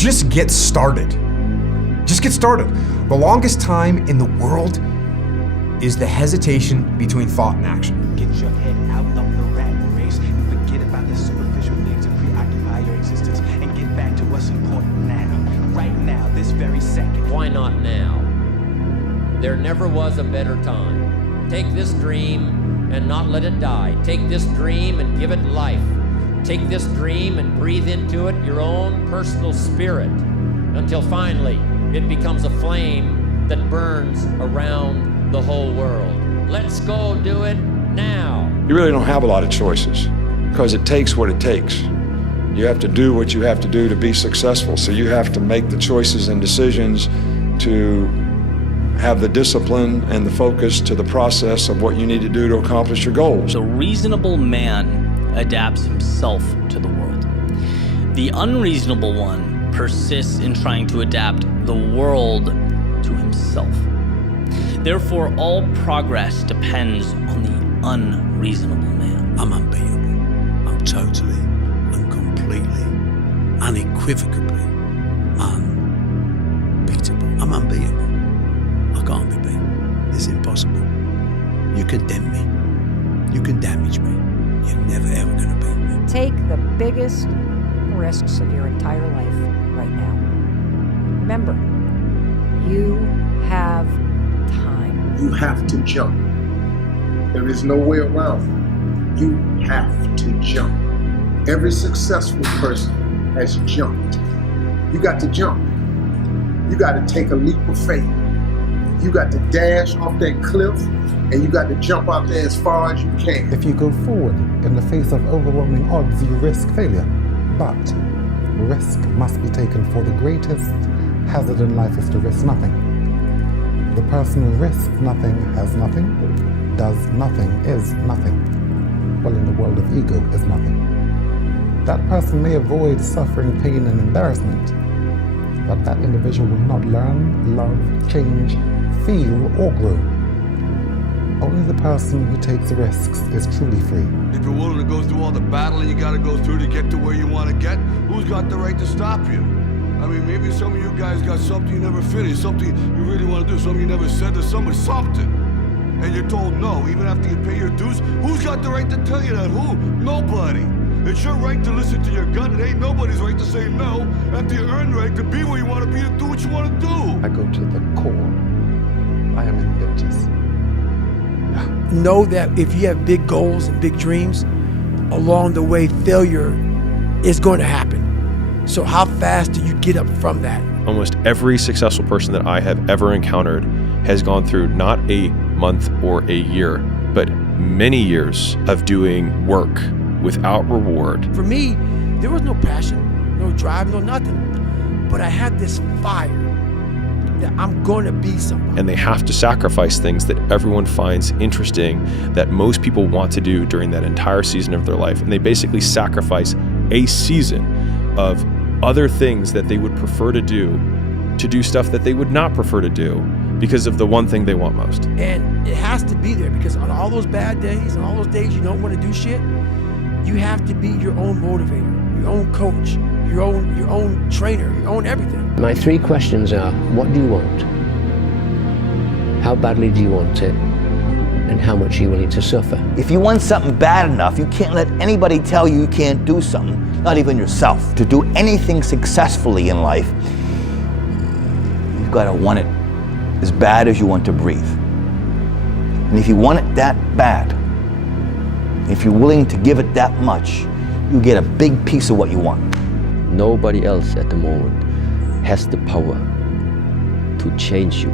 Just get started. Just get started. The longest time in the world is the hesitation between thought and action. Get your head out of the rat race and forget about the superficial things that preoccupy your existence and get back to what's important now. Right now, this very second. Why not now? There never was a better time. Take this dream and not let it die. Take this dream and give it life. Take this dream and breathe into it your own personal spirit until finally it becomes a flame that burns around the whole world. Let's go do it now. You really don't have a lot of choices because it takes what it takes. You have to do what you have to do to be successful. So you have to make the choices and decisions to have the discipline and the focus to the process of what you need to do to accomplish your goals. The reasonable man adapts himself to the world. The unreasonable one persists in trying to adapt the world to himself. Therefore, all progress depends on the unreasonable man. I'm unbeatable. I'm totally and completely, unequivocally unbeatable. I'm unbeatable. I can't be beaten. It's impossible. You condemn me. You can damage me. You're never ever gonna beat me. Take the biggest risks of your entire life right now. Remember, you have time. You have to jump. There is no way around it. You have to jump. Every successful person has jumped. You got to jump. You got to take a leap of faith. You got to dash off that cliff and you got to jump out there as far as you can. If you go forward in the face of overwhelming odds, you risk failure. But risk must be taken, for the greatest hazard in life is to risk nothing. The person who risks nothing has nothing, does nothing is nothing. Well, in the world of ego is nothing. That person may avoid suffering, pain, and embarrassment, but that individual will not learn, love, change, feel, or grow. Only the person who takes risks is truly free. If you're willing to go through all the battling you gotta go through to get to where you want to get, who's got the right to stop you? I mean, maybe some of you guys got something you never finished, something you really want to do, something you never said to somebody, something. And you're told no, even after you pay your dues. Who's got the right to tell you that? Who? Nobody. It's your right to listen to your gut. It ain't nobody's right to say no after you earn the right to be where you want to be, to do what you want to do. I go to the core. I am ambitious. Know that if you have big goals and big dreams, along the way, failure is going to happen. So how fast do you get up from that? Almost every successful person that I have ever encountered has gone through not a month or a year, but many years of doing work without reward. For me, there was no passion, no drive, no nothing. But I had this fire that I'm going to be somebody. And they have to sacrifice things that everyone finds interesting, that most people want to do during that entire season of their life. And they basically sacrifice a season of other things that they would prefer to do stuff that they would not prefer to do because of the one thing they want most. And it has to be there, because on all those bad days and all those days you don't want to do shit, you have to be your own motivator, your own coach, your own trainer, your own everything. My 3 questions are: what do you want? How badly do you want it? And how much are you willing to suffer? If you want something bad enough, you can't let anybody tell you you can't do something, not even yourself. To do anything successfully in life, you've got to want it as bad as you want to breathe. And if you want it that bad, if you're willing to give it that much, you get a big piece of what you want. Nobody else at the moment has the power to change you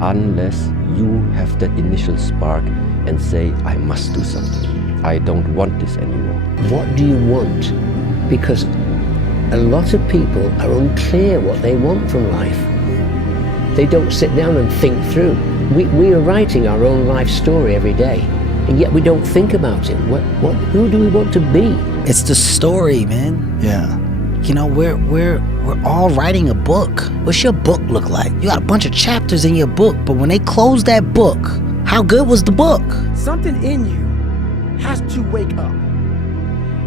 unless you have that initial spark and say, I must do something. I don't want this anymore. What do you want? Because a lot of people are unclear what they want from life. They don't sit down and think through. We are writing our own life story every day, and yet we don't think about it. Who do we want to be? It's the story, man. Yeah. You know, we're all writing a book. What's your book look like? You got a bunch of chapters in your book, but when they close that book, how good was the book? Something in you has to wake up.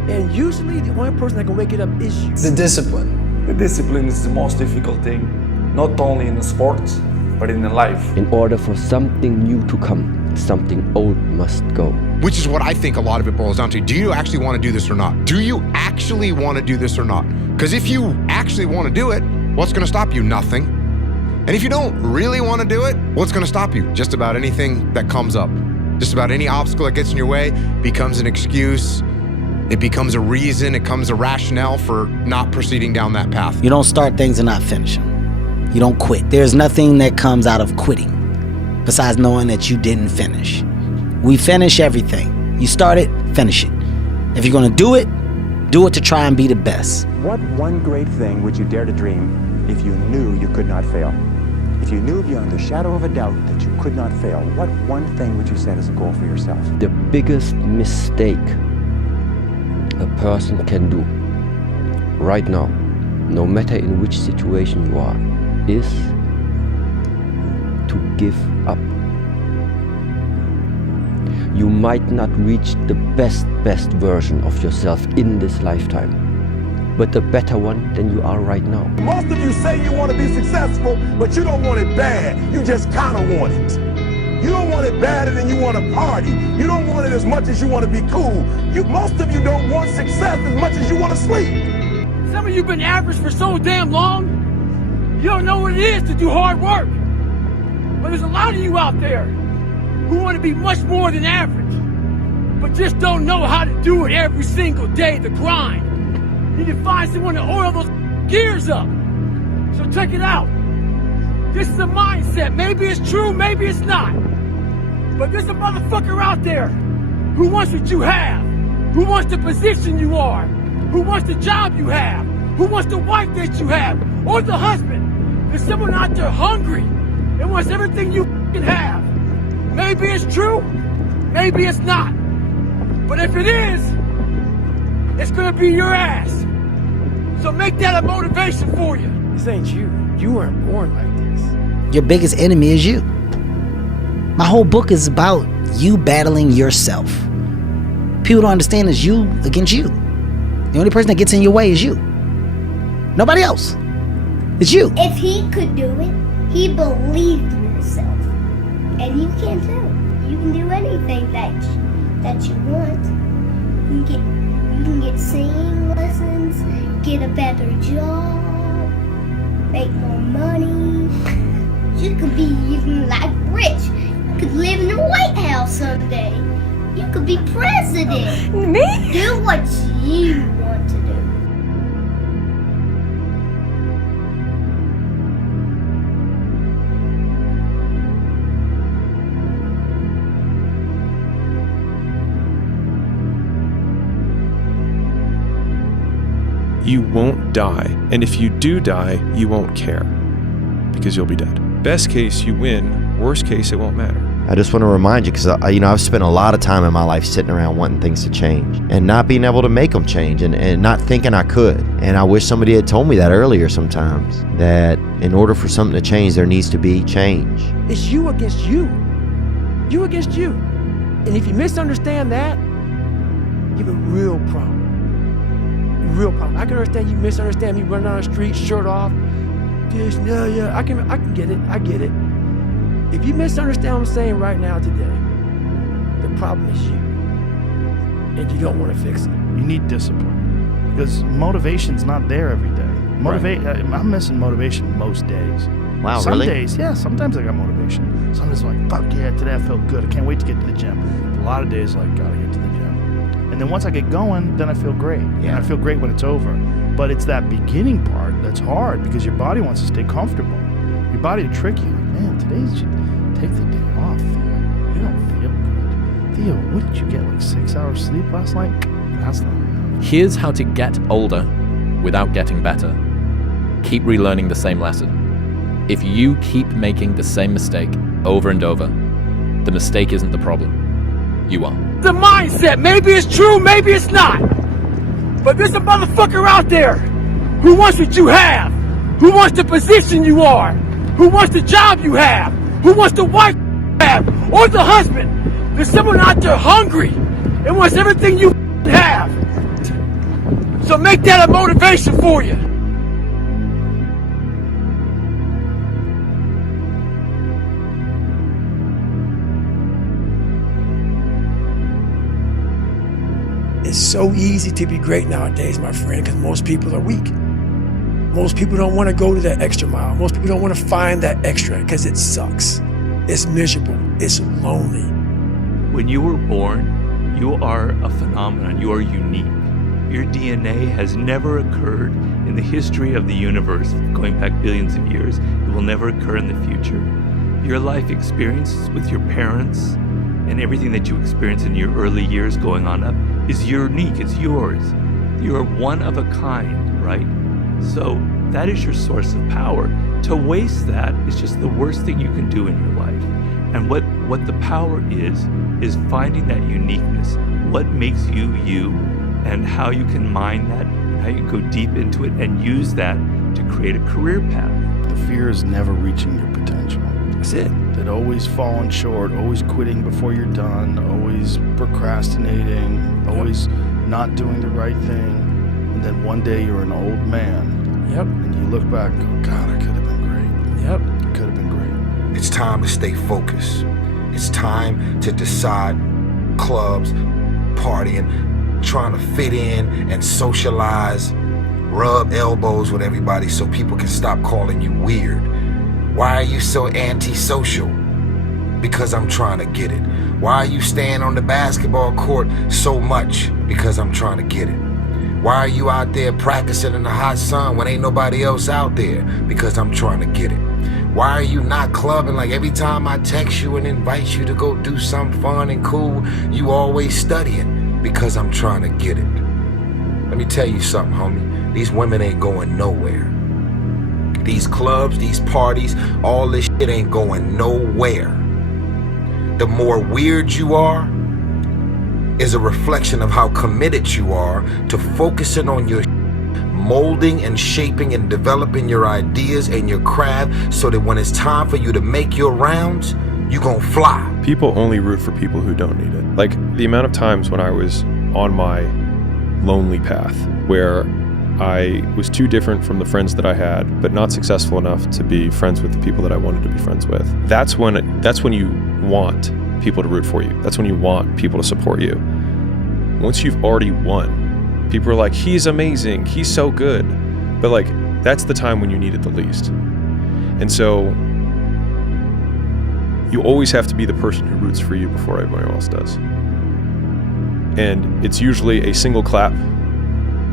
And usually the only person that can wake it up is you. The discipline. The discipline is the most difficult thing, not only in sports, but in life. In order for something new to come, something old must go. Which is what I think a lot of it boils down to. Do you actually want to do this or not? Do you actually want to do this or not? Because if you actually want to do it, what's going to stop you? Nothing. And if you don't really want to do it, what's going to stop you? Just about anything that comes up. Just about any obstacle that gets in your way becomes an excuse. It becomes a reason. It becomes a rationale for not proceeding down that path. You don't start things and not finish them. You don't quit. There's nothing that comes out of quitting besides knowing that you didn't finish. We finish everything. You start it, finish it. If you're going to do it to try and be the best. What one great thing would you dare to dream if you knew you could not fail? If you knew beyond the shadow of a doubt that you could not fail, what one thing would you set as a goal for yourself? The biggest mistake a person can do right now, no matter in which situation you are, is to give up. You might not reach the best version of yourself in this lifetime, but a better one than you are right now. Most of you say you want to be successful, but you don't want it bad. You just kind of want it. You don't want it badder than you want to party. You don't want it as much as you want to be cool. Most of you don't want success as much as you want to sleep. Some of you have been average for so damn long, you don't know what it is to do hard work. But there's a lot of you out there who want to be much more than average, but just don't know how to do it every single day, the grind. You need to find someone to oil those gears up. So check it out. This is a mindset. Maybe it's true, maybe it's not. But there's a motherfucker out there who wants what you have, who wants the position you are, who wants the job you have, who wants the wife that you have, or the husband. There's someone out there hungry and wants everything you can have. Maybe it's true, maybe it's not. But if it is, it's gonna be your ass. So make that a motivation for you. This ain't you. You weren't born like this. Your biggest enemy is you. My whole book is about you battling yourself. People don't understand it's you against you. The only person that gets in your way is you. Nobody else. It's you. If he could do it, he believed in himself. And you can too. You can do anything that you want. You can get singing lessons, get a better job, make more money. You could be even like rich. You could live in the White House someday. You could be president. Me? Do what you want to do. You won't die, and if you do die, you won't care, because you'll be dead. Best case, you win. Worst case, it won't matter. I just want to remind you, because I've spent a lot of time in my life sitting around wanting things to change and not being able to make them change and not thinking I could. And I wish somebody had told me that earlier sometimes, that in order for something to change, there needs to be change. It's you against you. You against you. And if you misunderstand that, you have a real problem. Real problem. I can understand you misunderstand me running down the street, shirt off. I can get it. I get it. If you misunderstand what I'm saying right now today, the problem is you. And you don't want to fix it. You need discipline. Because motivation's not there every day. I'm missing motivation most days. Wow, Some really? days, yeah, sometimes I got motivation. Sometimes I'm like, fuck yeah, today I felt good. I can't wait to get to the gym. But a lot of days, like, gotta get to the gym. And then once I get going, then I feel great. Yeah. And I feel great when it's over. But it's that beginning part that's hard because your body wants to stay comfortable. Your body to trick you. Like, man, today's take the day off, Theo. You don't feel good. Theo, what did you get, like 6 hours sleep last night? That's not enough. Here's how to get older without getting better. Keep relearning the same lesson. If you keep making the same mistake over and over, the mistake isn't the problem. You are. The mindset. Maybe it's true, maybe it's not. But there's a motherfucker out there who wants what you have, who wants the position you are, who wants the job you have, who wants the wife you have, or the husband. There's someone out there hungry and wants everything you have. So make that a motivation for you. It's so easy to be great nowadays, my friend, because most people are weak. Most people don't want to go to that extra mile. Most people don't want to find that extra because it sucks. It's miserable. It's lonely. When you were born, you are a phenomenon. You are unique. Your DNA has never occurred in the history of the universe, going back billions of years. It will never occur in the future. Your life experiences with your parents and everything that you experience in your early years going on up is unique. It's yours. You are one of a kind, right? So that is your source of power. To waste that is just the worst thing you can do in your life. And what the power is finding that uniqueness, what makes you you, and how you can mine that, and how you can go deep into it and use that to create a career path. The fear is never reaching your potential. That's it. That always falling short, always quitting before you're done, always procrastinating, always not doing the right thing. And then one day you're an old man. Yep. And you look back and go, God, I could have been great. Yep. I could have been great. It's time to stay focused. It's time to decide clubs, partying, trying to fit in and socialize, rub elbows with everybody so people can stop calling you weird. Why are you so antisocial? Because I'm trying to get it. Why are you staying on the basketball court so much? Because I'm trying to get it. Why are you out there practicing in the hot sun when ain't nobody else out there? Because I'm trying to get it. Why are you not clubbing? Like every time I text you and invite you to go do something fun and cool, you always studying? Because I'm trying to get it. Let me tell you something, homie. These women ain't going nowhere. These clubs, these parties, all this shit ain't going nowhere. The more weird you are is a reflection of how committed you are to focusing on your molding and shaping and developing your ideas and your craft so that when it's time for you to make your rounds, you gon' fly. People only root for people who don't need it. Like the amount of times when I was on my lonely path where I was too different from the friends that I had, but not successful enough to be friends with the people that I wanted to be friends with. That's when you want people to root for you. That's when you want people to support you. Once you've already won, people are like, he's amazing, he's so good. But like, that's the time when you need it the least. And so you always have to be the person who roots for you before everyone else does. And it's usually a single clap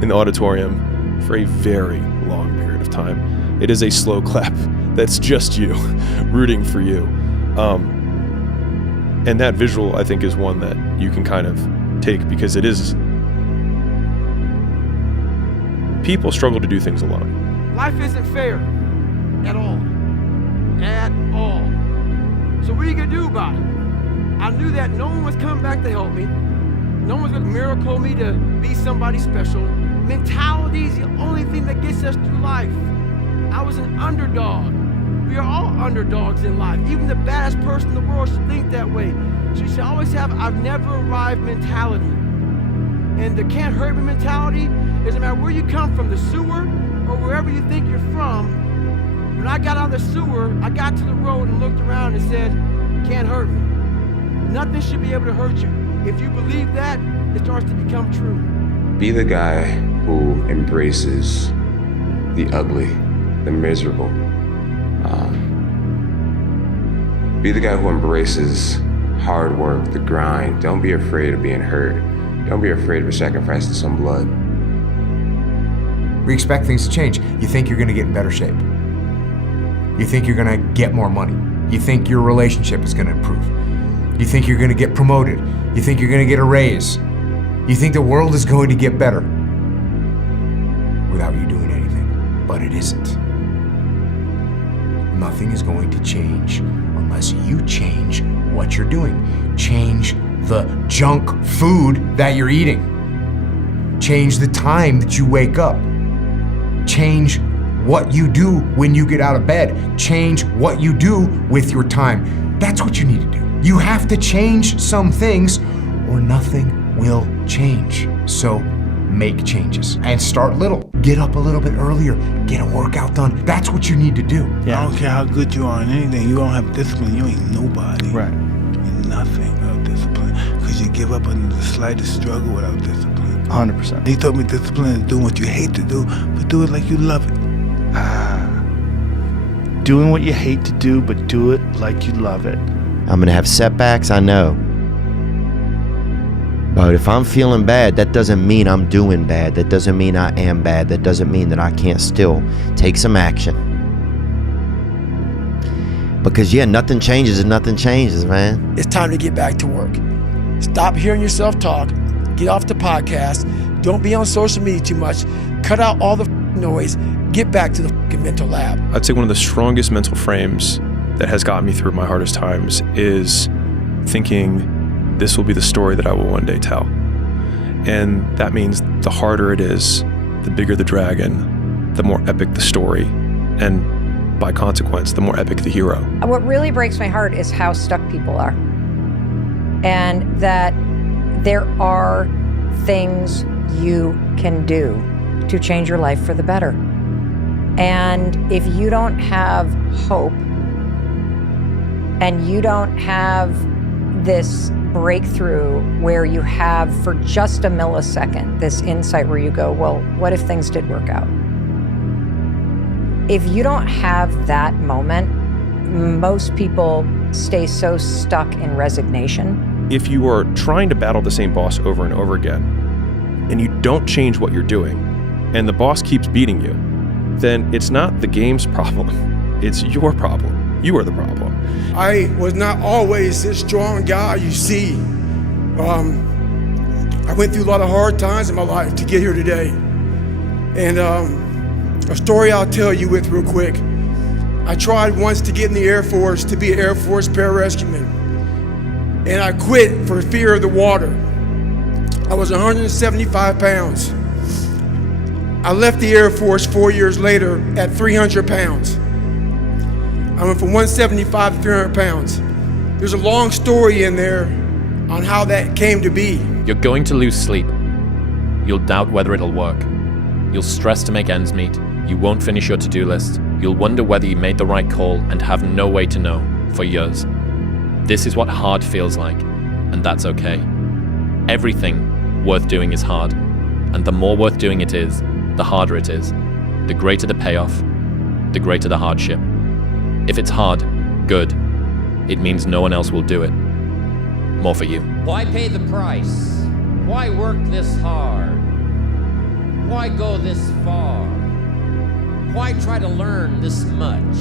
in the auditorium for a very long period of time. It is a slow clap that's just you rooting for you. And that visual, I think, is one that you can kind of take because it is. People struggle to do things alone. Life isn't fair at all. At all. So what are you gonna do about it? I knew that no one was coming back to help me. No one's gonna miracle me to be somebody special. Mentality is the only thing that gets us through life. I was an underdog. We are all underdogs in life. Even the baddest person in the world should think that way. So you should always have I've never arrived mentality. And the can't hurt me mentality, doesn't matter where you come from, the sewer or wherever you think you're from. When I got out of the sewer, I got to the road and looked around and said, can't hurt me. Nothing should be able to hurt you. If you believe that, it starts to become true. Be the guy who embraces the ugly, the miserable. Be the guy who embraces hard work, the grind. Don't be afraid of being hurt. Don't be afraid of sacrificing some blood. We expect things to change. You think you're gonna get in better shape. You think you're gonna get more money. You think your relationship is gonna improve. You think you're gonna get promoted. You think you're gonna get a raise. You think the world is going to get better without you doing anything, but it isn't. Nothing is going to change unless you change what you're doing. Change the junk food that you're eating. Change the time that you wake up. Change what you do when you get out of bed. Change what you do with your time. That's what you need to do. You have to change some things or nothing will change. So make changes and start little. Get up a little bit earlier. Get a workout done. That's what you need to do. I don't care how good you are in anything. You don't have discipline. You ain't nobody. Right. You're nothing without discipline. Because you give up under the slightest struggle without discipline. 100%. He told me discipline is doing what you hate to do, but do it like you love it. Doing what you hate to do, but do it like you love it. I'm going to have setbacks, I know. But if I'm feeling bad, that doesn't mean I'm doing bad. That doesn't mean I am bad. That doesn't mean that I can't still take some action. Because, yeah, nothing changes and nothing changes, man. It's time to get back to work. Stop hearing yourself talk. Get off the podcast. Don't be on social media too much. Cut out all the noise. Get back to the mental lab. I'd say one of the strongest mental frames that has gotten me through my hardest times is thinking this will be the story that I will one day tell. And that means the harder it is, the bigger the dragon, the more epic the story, and by consequence, the more epic the hero. What really breaks my heart is how stuck people are. And that there are things you can do to change your life for the better. And if you don't have hope and you don't have this breakthrough where you have for just a millisecond this insight where you go, well, what if things did work out? If you don't have that moment, most people stay so stuck in resignation. If you are trying to battle the same boss over and over again, and you don't change what you're doing, and the boss keeps beating you, then it's not the game's problem, it's your problem. You are the problem. I was not always this strong guy you see. I went through a lot of hard times in my life to get here today. And a story I'll tell you with real quick. I tried once to get in the Air Force to be an Air Force pararescueman. And I quit for fear of the water. I was 175 pounds. I left the Air Force 4 years later at 300 pounds. I went from 175 to 300 pounds. There's a long story in there on how that came to be. You're going to lose sleep. You'll doubt whether it'll work. You'll stress to make ends meet. You won't finish your to-do list. You'll wonder whether you made the right call and have no way to know for years. This is what hard feels like, and that's okay. Everything worth doing is hard, and the more worth doing it is, the harder it is. The greater the payoff, the greater the hardship. If it's hard, good. It means no one else will do it. More for you. Why pay the price? Why work this hard? Why go this far? Why try to learn this much?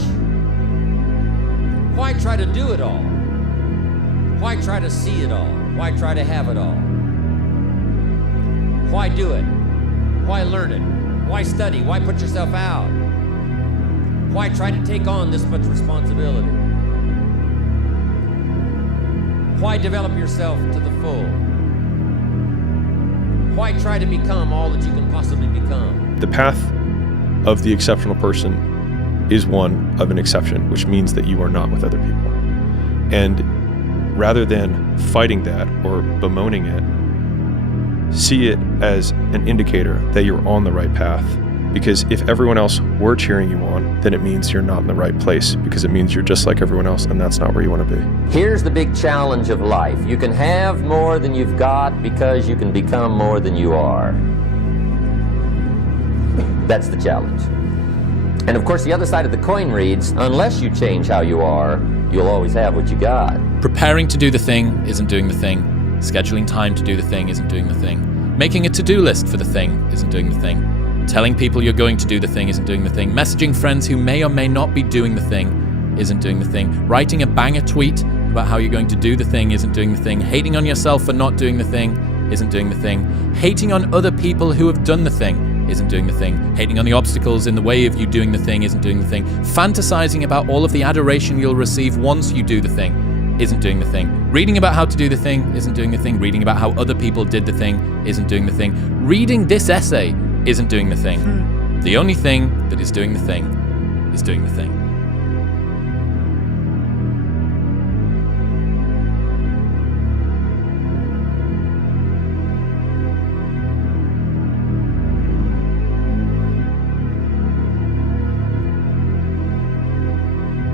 Why try to do it all? Why try to see it all? Why try to have it all? Why do it? Why learn it? Why study? Why put yourself out? Why try to take on this much responsibility? Why develop yourself to the full? Why try to become all that you can possibly become? The path of the exceptional person is one of an exception, which means that you are not with other people. And rather than fighting that or bemoaning it, see it as an indicator that you're on the right path. Because if everyone else were cheering you on, then it means you're not in the right place, because it means you're just like everyone else, and that's not where you want to be. Here's the big challenge of life. You can have more than you've got because you can become more than you are. That's the challenge. And of course, the other side of the coin reads, unless you change how you are, you'll always have what you got. Preparing to do the thing isn't doing the thing. Scheduling time to do the thing isn't doing the thing. Making a to-do list for the thing isn't doing the thing. Telling people you're going to do the thing isn't doing the thing. Messaging friends who may or may not be doing the thing isn't doing the thing. Writing a banger tweet about how you're going to do the thing isn't doing the thing. Hating on yourself for not doing the thing isn't doing the thing. Hating on other people who have done the thing isn't doing the thing. Hating on the obstacles in the way of you doing the thing isn't doing the thing. Fantasizing about all of the adoration you'll receive once you do the thing isn't doing the thing. Reading about how to do the thing isn't doing the thing. Reading about how other people did the thing isn't doing the thing. Reading this essay isn't doing the thing. The only thing that is doing the thing is doing the thing.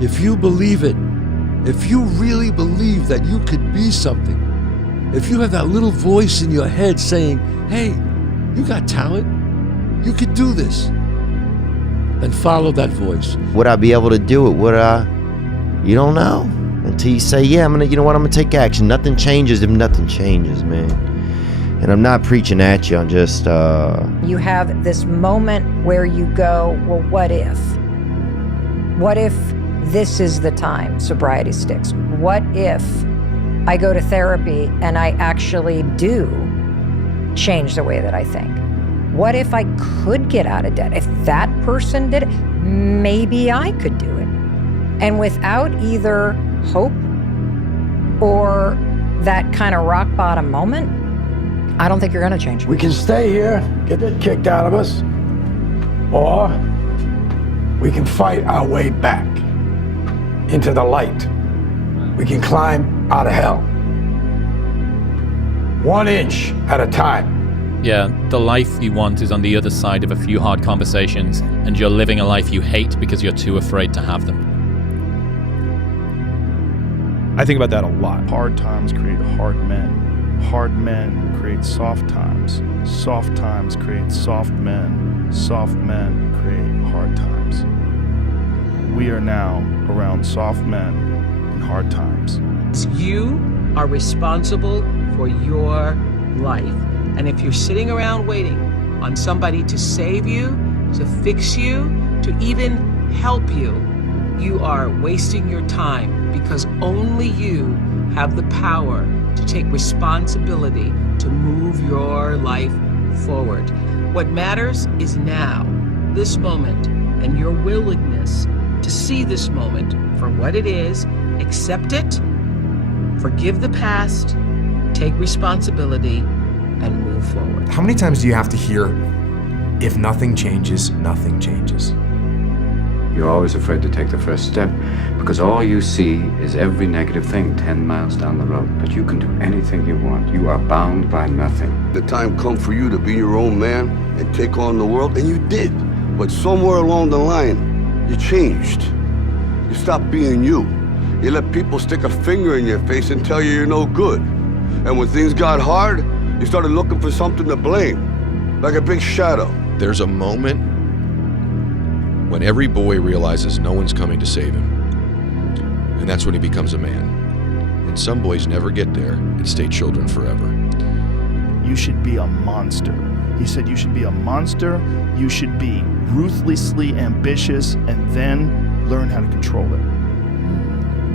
If you believe it, if you really believe that you could be something, if you have that little voice in your head saying, hey, You got talent. You could do this. Then follow that voice. Would I be able to do it? Would I? You don't know until you say, yeah, I'm gonna take action. Nothing changes if nothing changes, man. And I'm not preaching at you. I'm just, You have this moment where you go, well, what if? What if this is the time sobriety sticks? What if I go to therapy and I actually do change the way that I think? What if I could get out of debt? If that person did it, maybe I could do it. And without either hope or that kind of rock bottom moment, I don't think you're gonna change. We can stay here, get it kicked out of us, or we can fight our way back into the light. We can climb out of hell. 1 inch at a time. Yeah, the life you want is on the other side of a few hard conversations, and you're living a life you hate because you're too afraid to have them. I think about that a lot. Hard times create hard men. Hard men create soft times. Soft times create soft men. Soft men create hard times. We are now around soft men in hard times. You are responsible for your life. And if you're sitting around waiting on somebody to save you, to fix you, to even help you, you are wasting your time, because only you have the power to take responsibility to move your life forward. What matters is now, this moment, and your willingness to see this moment for what it is, accept it, forgive the past, take responsibility, and move forward. How many times do you have to hear, if nothing changes, nothing changes? You're always afraid to take the first step because all you see is every negative thing 10 miles down the road. But you can do anything you want. You are bound by nothing. The time come for you to be your own man and take on the world, and you did. But somewhere along the line, you changed. You stopped being you. You let people stick a finger in your face and tell you you're no good. And when things got hard, you started looking for something to blame, like a big shadow. There's a moment when every boy realizes no one's coming to save him. And that's when he becomes a man. And some boys never get there and stay children forever. You should be a monster. He said you should be a monster, you should be ruthlessly ambitious, and then learn how to control it.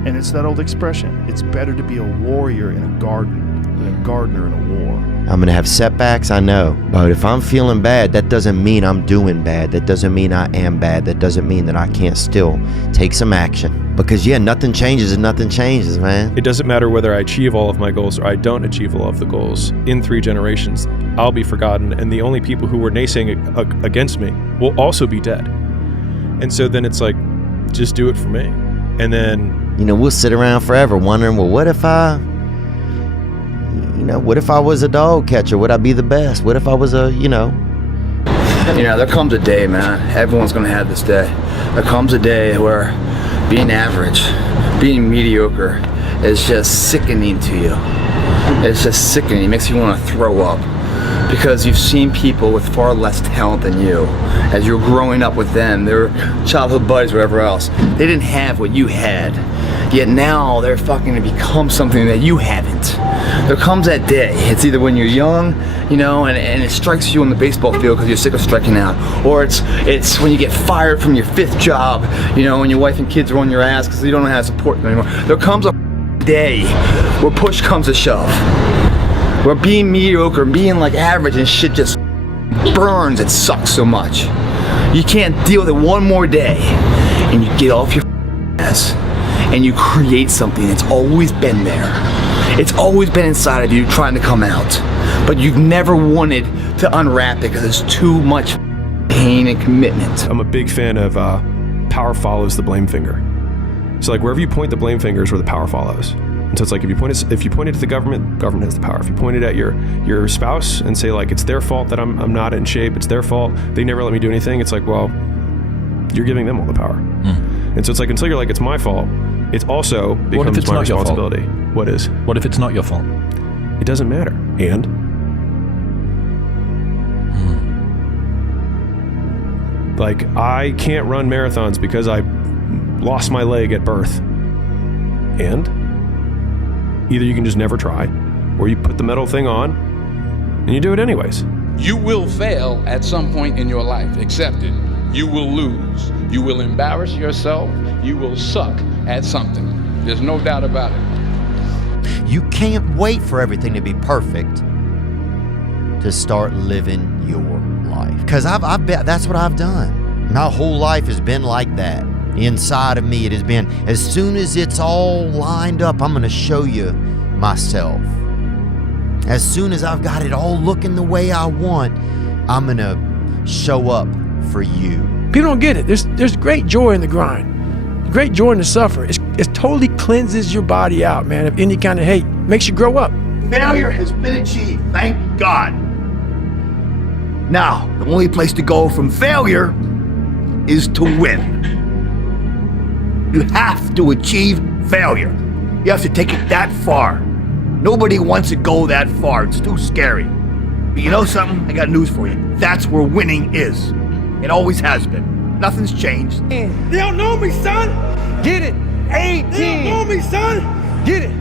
And it's that old expression, it's better to be a warrior in a garden than a gardener in a war. I'm gonna have setbacks, I know. But if I'm feeling bad, that doesn't mean I'm doing bad. That doesn't mean I am bad. That doesn't mean that I can't still take some action. Because yeah, nothing changes and nothing changes, man. It doesn't matter whether I achieve all of my goals or I don't achieve all of the goals. In 3 generations, I'll be forgotten, and the only people who were naysaying against me will also be dead. And so then it's like, just do it for me. And then... You know, we'll sit around forever wondering, well, what if I was a dog catcher? Would I be the best? What if I was there comes a day, man. Everyone's gonna have this day. There comes a day where being average, being mediocre is just sickening to you. It's just sickening. It makes you want to throw up. Because you've seen people with far less talent than you. As you're growing up with them, their childhood buddies, whatever else, they didn't have what you had. Yet now they're fucking to become something that you haven't. There comes that day. It's either when you're young, and it strikes you on the baseball field because you're sick of striking out, or it's when you get fired from your 5th job, and your wife and kids are on your ass because you don't know how to support them anymore. There comes a day where push comes to shove. Where being mediocre and being like average and shit just burns, it sucks so much. You can't deal with it one more day. And you get off your ass and you create something that's always been there. It's always been inside of you trying to come out. But you've never wanted to unwrap it because it's too much pain and commitment. I'm a big fan of power follows the blame finger. So like wherever you point the blame finger is where the power follows. And so it's like if you point it to the government has the power. If you point it at your spouse and say like it's their fault that I'm not in shape, it's their fault, they never let me do anything, it's like, well, you're giving them all the power. And so it's like until you're like it's my fault, it also becomes my responsibility. What is? What if it's not your fault? It doesn't matter. And Like, I can't run marathons because I lost my leg at birth. And either you can just never try, or you put the metal thing on and you do it anyways. You will fail at some point in your life. Accept it. You will lose. You will embarrass yourself. You will suck at something. There's no doubt about it. You can't wait for everything to be perfect to start living your life. Because I've bet that's what I've done. My whole life has been like that. Inside of me, it has been, as soon as it's all lined up, I'm going to show you myself. As soon as I've got it all looking the way I want, I'm going to show up for you. People don't get it. There's great joy in the grind, great joy in the suffer. It totally cleanses your body out, man, of any kind of hate. Makes you grow up. Failure has been achieved, thank God. Now, the only place to go from failure is to win. You have to achieve failure. You have to take it that far. Nobody wants to go that far. It's too scary. But you know something? I got news for you. That's where winning is. It always has been. Nothing's changed. They don't know me, son. Get it. 18. They don't know me, son. Get it.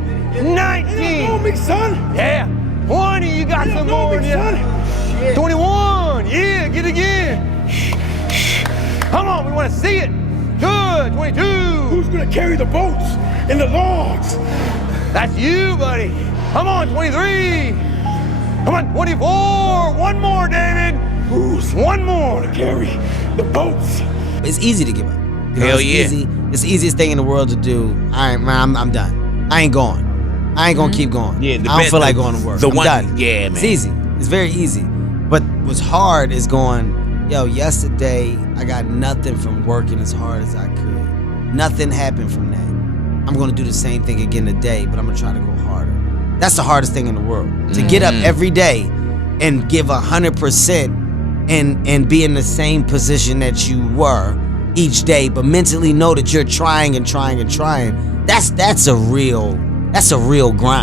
19. They don't know me, son. Yeah. 20. You got some more in you. 21. Yeah. Get it again. Come on. We want to see it. Good. 22. Who's gonna carry the boats and the logs? That's you, buddy. Come on, 23. Come on, 24. One more, David. Who's one more to carry the boats? It's easy to give up. Hell yeah. It's the easiest thing in the world to do. I'm done. I ain't going. I ain't gonna keep going. Yeah, I don't feel like going to work. I'm done. Yeah, man. It's easy. It's very easy. But what's hard is going, yo, yesterday I got nothing from working as hard as I could. Nothing happened from that. I'm gonna do the same thing again today, but I'm gonna try to go harder. That's the hardest thing in the world. To get up every day and give 100% and be in the same position that you were each day, but mentally know that you're trying and trying and trying. That's a real grind.